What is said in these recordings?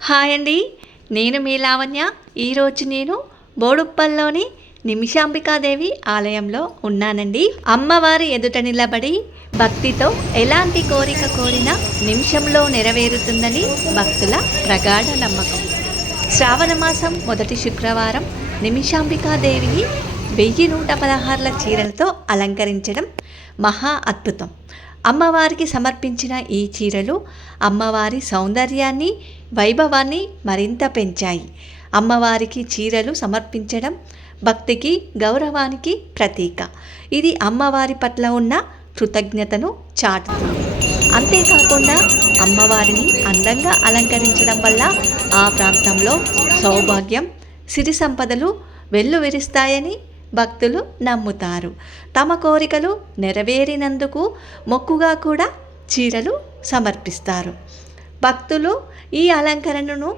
Hi అండి, నేను మీ లావణ్య. ఈరోజు నేను బోడుప్పల్లోని నిమిషాంబికాదేవి ఆలయంలో ఉన్నానండి. అమ్మవారి ఎదుట నిలబడి భక్తితో ఎలాంటి కోరిక కోరినా నిమిషంలో నెరవేరుతుందని భక్తుల ప్రగాఢ నమ్మకం. శ్రావణ మాసం మొదటి శుక్రవారం నిమిషాంబికాదేవిని 1116 చీరలతో అలంకరించడం మహా అద్భుతం. అమ్మవారికి సమర్పించిన ఈ చీరలు అమ్మవారి సౌందర్యాన్ని, వైభవాన్ని మరింత పెంచాయి. అమ్మవారికి చీరలు సమర్పించడం భక్తికి, గౌరవానికి ప్రతీక. ఇది అమ్మవారి పట్ల ఉన్న కృతజ్ఞతను చాటుతుంది. అంతేకాకుండా అమ్మవారిని అందంగా అలంకరించడం వల్ల ఆ ప్రాంతంలో సౌభాగ్యం, సిరి సంపదలు వెల్లువిరుస్తాయని భక్తులు నమ్ముతారు. తమ కోరికలు నెరవేరినందుకు మొక్కుగా కూడా చీరలు సమర్పిస్తారు. భక్తులు ఈ అలంకరణను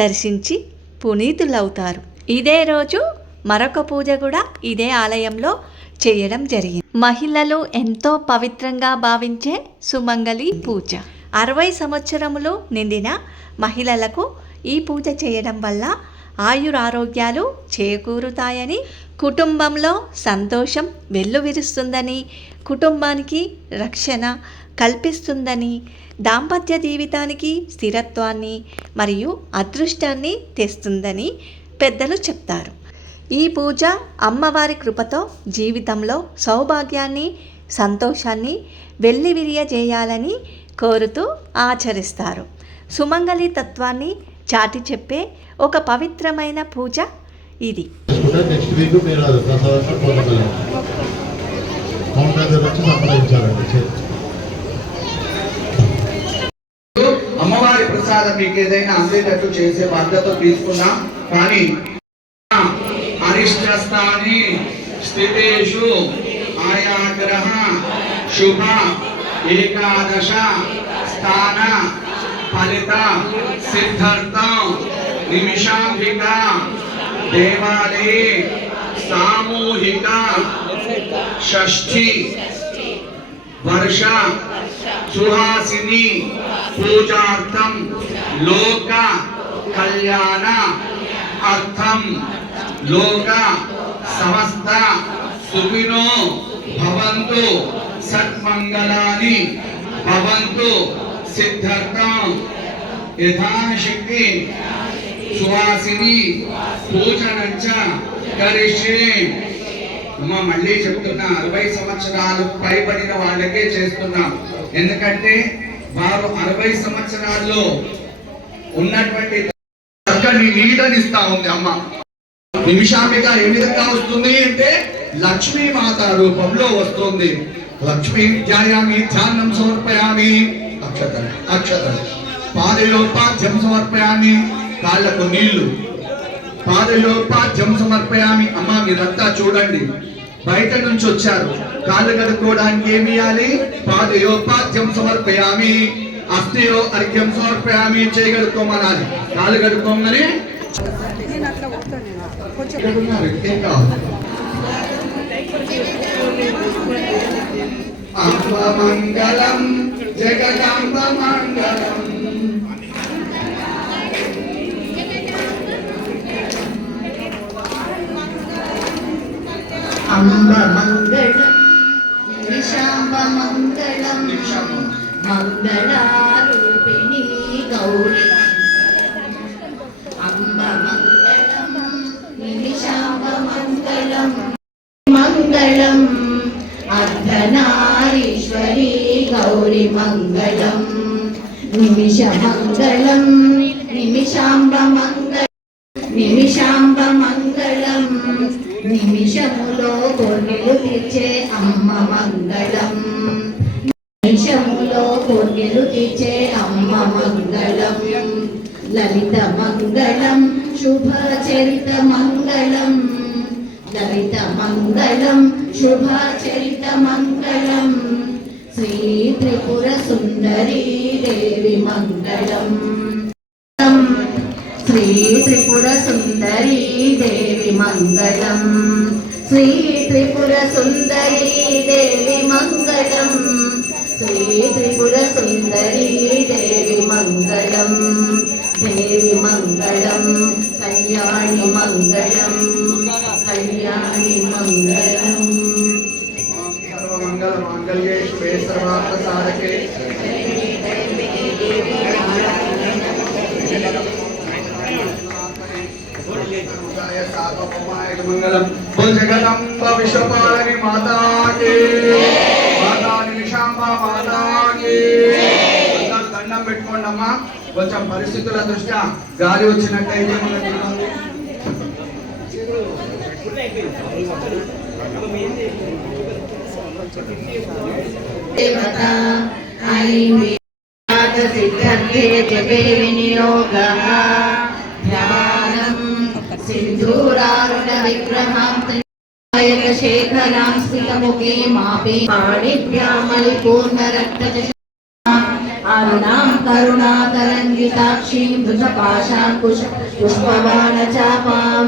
దర్శించి పునీతులవుతారు. ఇదే రోజు మరొక పూజ కూడా ఇదే ఆలయంలో చేయడం జరిగింది. మహిళలు ఎంతో పవిత్రంగా భావించే సుమంగళి పూజ. 60 సంవత్సరములు నిండిన మహిళలకు ఈ పూజ చేయడం వల్ల ఆయురారోగ్యాలు చేకూరుతాయని, కుటుంబంలో సంతోషం వెల్లువిరుస్తుందని, కుటుంబానికి రక్షణ కల్పిస్తుందని, దాంపత్య జీవితానికి స్థిరత్వాన్ని మరియు అదృష్టాన్ని తెస్తుందని పెద్దలు చెప్తారు. ఈ పూజ అమ్మవారి కృపతో జీవితంలో సౌభాగ్యాన్ని, సంతోషాన్ని వెల్లివిరియజేయాలని కోరుతూ ఆచరిస్తారు. సుమంగళి తత్వాన్ని చాటి చెప్పే ఒక పవిత్రమైన పూజ ఇది. అమ్మవారి ప్రసాదం మీకు ఏదైనా అందేటట్టు చేసే బాధ్యత తీసుకున్నాం. కానీ అరిష్టస్థాని స్థితేషు ఆయా గ్రహ శుభ ఏకాదశ స్థాన ఫలిత సిద్ధార్థం నిమిషాంబిక దేవాలయే సామూహిక షష్ఠి వర్ష సుహాసిని పూజార్థం లోక కళ్యాణ అర్థం లోక సమస్త సుఖినో భవంతు సత్మంగళాని భవంతు సిద్ధార్థం యథాశక్తి సువాసిని పూజనంచ కరిష్యే. మళ్ళీ చెప్తున్నా, 60 సంవత్సరాలు పైబడిన వాళ్ళకే చేస్తున్నాం. ఎందుకంటే వారు 60 సంవత్సరాల్లో ఉన్నటువంటి చక్కని నీడనిస్తా ఉంది అమ్మ. నిమిషాంబిక ఏ విధంగా వస్తుంది అంటే లక్ష్మీ మాత రూపంలో వస్తుంది. లక్ష్మీ ధ్యాయామి, ధ్యానం సమర్పయామి, అక్షతలు పాదయోపాధ్యం సమర్పయామి, కాళ్ళకు నీళ్లు, పాదయోపాధ్యం సమర్పయామి. అమ్మ మీరంతా చూడండి, బయట నుంచి వచ్చారు, కాళ్ళు కడుక్కోవడానికి ఏమి ఇవ్వాలి? పాదయోపాధ్యం సమర్పయామి, అస్థియో అర్ఘ్యం సమర్పయామి. చేయగలుగుకోమనాలి, కాళ్ళు కడుక్కోమని. మంగళం జగదాంబ మంగళం, అంబ మంగళం నిశాంబ మంగళం, మంగళారూపిణి గౌరీ. అంబ మంగళం నిశాంబ మంగళం, మంగళం అర్ధనారీశ్వరి గౌరీ మంగళం. నిమిష మంగళం నిమిషాంబ మంగళం, నిమిషాంబ మంగళం నిమిషములో కోర్కెలు తీర్చే అమ్మ మంగళం. నిమిషములో కోర్కెలు తీర్చే అమ్మ మంగళం. లలిత మంగళం శుభచరిత మంగళం, లలిత మంగళం శుభచరిత మంగళం. శ్రీ త్రిపుర సుందరీ దేవి మంగళం. శ్రీ త్రిపుర సుందరీ దేవి మంగళం, శ్రీ త్రిపుర సుందరీ దేవి మంగళం, శ్రీ త్రిపుర సుందరీ దేవి మంగళం. దేవి దేవి మంగళం కళ్యాణి మంగళం కళ్యాణి మంగళం. సర్వమంగళ మాంగళ్యే శివే సర్వార్థ సాధకే మంగళం. బోల్ జగదంబ విశ్వపాలని మాతాకి మాతా నిమిషాంబ మాతాకి. అందరూ దండం పెట్టుకోండి అమ్మా. కొంచెం పరిస్థితుల దృష్ట్యా గాలి వచ్చినట్టయితే మనకి దేవత ఐం సిద్ధంతే జపే వినియోగః ధ్యానం సింధూరారుణ విగ్రహం శేఖరాం స్ఫితముఖే మాపే పాణిభ్యామల్పూర్ణరక్త అరుణాం కరుణాతరంగితాక్షీం భుజపాశాంకుశ పుష్పబాణచాపాం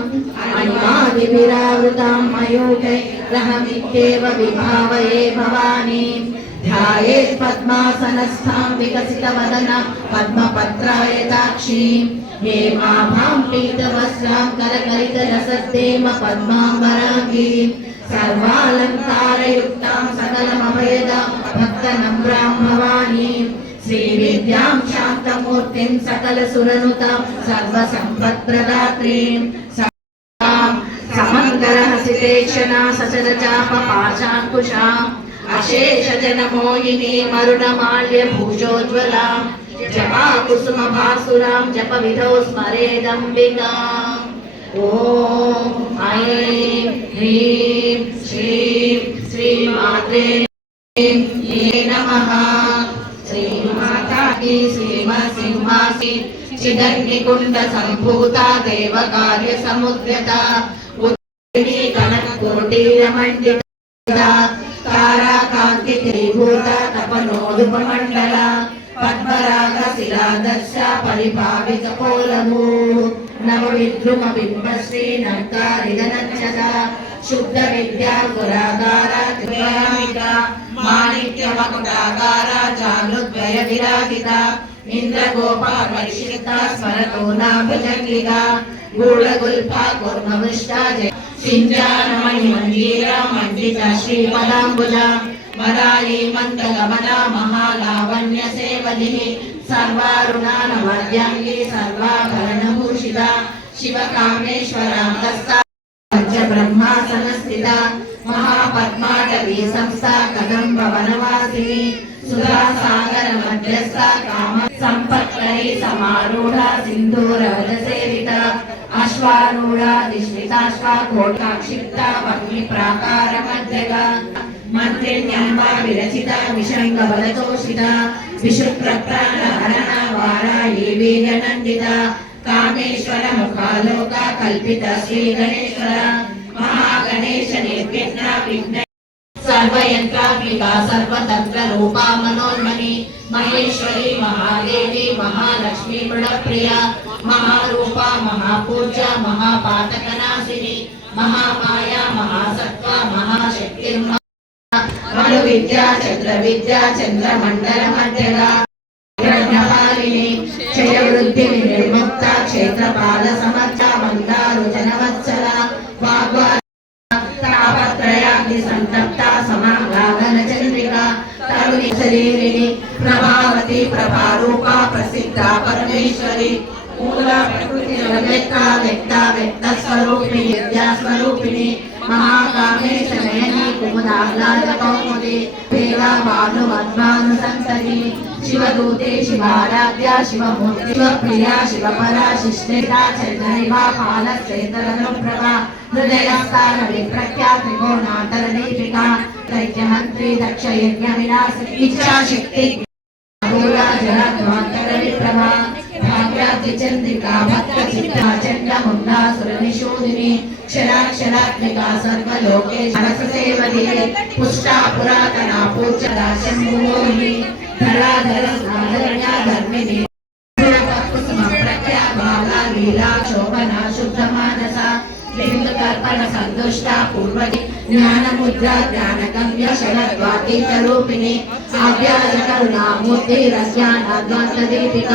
అణిమాదిభిరావృతాం మయూఖైరహమిత్యేవ విభావయే భవానీం ధ్యాయేత్ పద్మాసనస్థాం వికసితవదనాం పద్మపత్రాయతాక్షీం హేమాభాం పీతవస్త్రాం కరకలితరసద్దేమ పద్మాంబరాంగీం సర్వాలంకారయుక్తాం సకలమభయదాం భక్తనమ్రాం భవానీం శ్రీవిద్యాం శాంతమూర్తిం సకలసురనుతాం సర్వసంపత్ప్రదాత్రీం సమందరహసితేక్షణా సచరచాపపాశాంకుశాం అశేషజనమోహినీ మరుణమాల్యభూషోజ్వలాం జపాకుసుమభాసురాం జపవిధౌ స్మరేదంబికాం. ఓం ఐం హ్రీం శ్రీం శ్రీమాత్రే నమః. శ్రీమాతాకి శ్రీమసింహాసి చిదగ్నికుండ సంభూత దేవకార్య సముద్రత ఉద్దిని కనకకోటీరమండిత తారాకాంతి త్రిభూత తపనోడుపమండల పద్మరాగ శిలాదర్శ పరిభావిత పోలము నవ విద్రుమ బింబశ్రీ నర్కారిగనచ్చద శుద్ధ విద్యా గురాగార త్రియామిక మాణిక్య మకుటాగార జానుద్వయ విరాజిత ఇంద్రగోపా పరిషిత స్మరతో నాభుజంగిక గూఢగుల్ఫా కుర్మవిష్ట సింజానమణి మంజీర మండిత శ్రీపదాంబుజ వరాళీ మందగమన మహాలావణ్య సేవది సర్వారుణానమద్యాంగి సర్వాభరణభూషిత శివకామేశ్వరాంతస్థ పంచబ్రహ్మాసన స్థిత మహాపద్మాటవీ సంస్థ కదంబ వనవాసిని సుధాసాగర మధ్యస్థ కామ సంపత్కరీ సమారూఢ సింధూరవద సేవిత అశ్వారూఢ దిష్మితాశ్వ కోటాక్షిప్త వగ్ని ప్రాకార మధ్యగ మంత్రిణ్యంబ విరచిత విషంగ బలతోషిత విశుప్ర ప్రాణ హరణ వారాయీ వీర్యనందిత కామేశ్వర ముఖాలోక కల్పిత శ్రీ గణేశ్వర మహాగణేశ నిర్విఘ్న విఘ్న సర్వయంత్రాత్మికా సర్వతంత్ర రూపా మనోన్మణి మహేశ్వరి మహాదేవి మహాలక్ష్మి మృడప్రియ మహారూప మహాపూజ మహాపాతకనాశిని మహామాయ మహాసత్వ మహాశక్తిర్మ మను విద్యా చంద్ర విద్యా చంద్రమండల మధ్యగా గ్రహపాలిని క్షయ వృద్ధి నిర్ముక్త క్షేత్రపాల సమర్థ మందారు జనవత్సల వాగ్వా తాపత్రయాగ్ని సంతప్త సమాగమన చంద్రిక తరుణి శరీరిణి ప్రభావతి ప్రభారూప ప్రసిద్ధ పరమేశ్వరి మూల ప్రకృతి వ్యక్త వ్యక్త వ్యక్త స్వరూపిణి విద్యా స్వరూపిణి మహాకామేశ నయని కుముదాహ్లాద కౌముది వేద భాను మద్వాను సంతతి శివదూతే శివారాధ్య శివమూర్తి శివప్రియ శివపరా శిష్ఠేతా చైతన్యా పాలసేతరనుప్రభా హృదయస్థాన విప్రఖ్యా త్రికోణాంతర దీపికా దైత్యహంత్రి దక్ష యజ్ఞ వినాశ ఇచ్ఛాశక్తి జరాధ్వాంతర విప్రభా భాగ్యాది చంద్రికా భక్త చిత్తా చండముండా సురనిషూదిని క్షరాక్షరాత్మికా సర్వలోకేశ్వర సేవది పుష్టా పురాతన పూజ్య శంభుమోహిని ధరాధర సాధరణ్య ధర్మిణి లీలా శోభన శుద్ధ మానస లింగ కల్పన సంతుష్ట పూర్వది జ్ఞానముద్ర జ్ఞానగమ్య శరద్వాతీత రూపిణి ఆవ్యాజ కరుణామూర్తి రజ్ఞానాద్వాంత దీపిక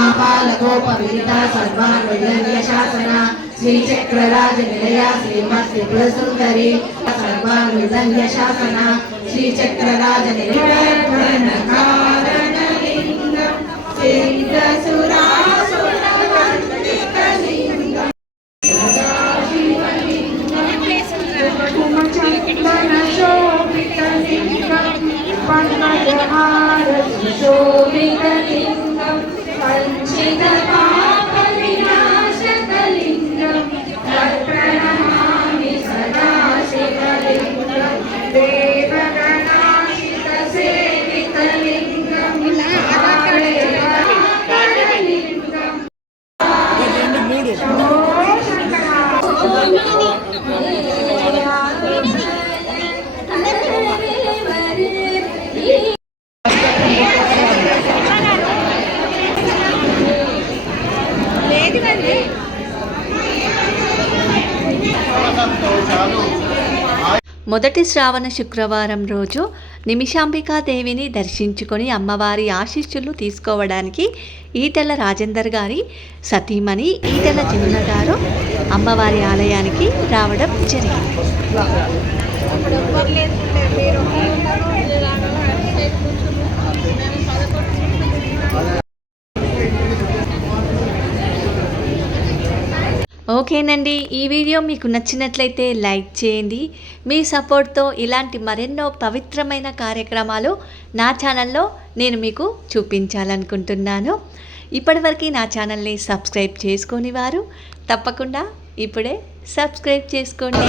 ఆపాలకోపవిదితా సర్వానుజన్య శాసన శ్రీచక్రరాజ నిలయ శ్రీమత్ త్రిపుర సుందరి సర్వానుజన్య శాసన శ్రీచక్రరాజ నిలయ కారణలింగం సింధసురాసురవందితలింగం శోభితలింగం పంచిత పాప వినాశకలింగం ప్రణమామి సదా శివలింగం దేవగణాశిత సేవితలింగం లింగం మొదటి శ్రావణ శుక్రవారం రోజు నిమిషాంబికాదేవిని దర్శించుకొని అమ్మవారి ఆశీస్సులు తీసుకోవడానికి ఈటెల రాజేందర్ గారి సతీమణి ఈటెల జమున గారు అమ్మవారి ఆలయానికి రావడం జరిగింది. ఓకేనండి, ఈ వీడియో మీకు నచ్చినట్లయితే లైక్ చేయండి. మీ సపోర్ట్తో ఇలాంటి మరెన్నో పవిత్రమైన కార్యక్రమాలు నా ఛానల్లో నేను మీకు చూపించాలనుకుంటున్నాను. ఇప్పటివరకు నా ఛానల్ని సబ్స్క్రైబ్ చేసుకొని వారు తప్పకుండా ఇప్పుడే సబ్స్క్రైబ్ చేసుకోండి.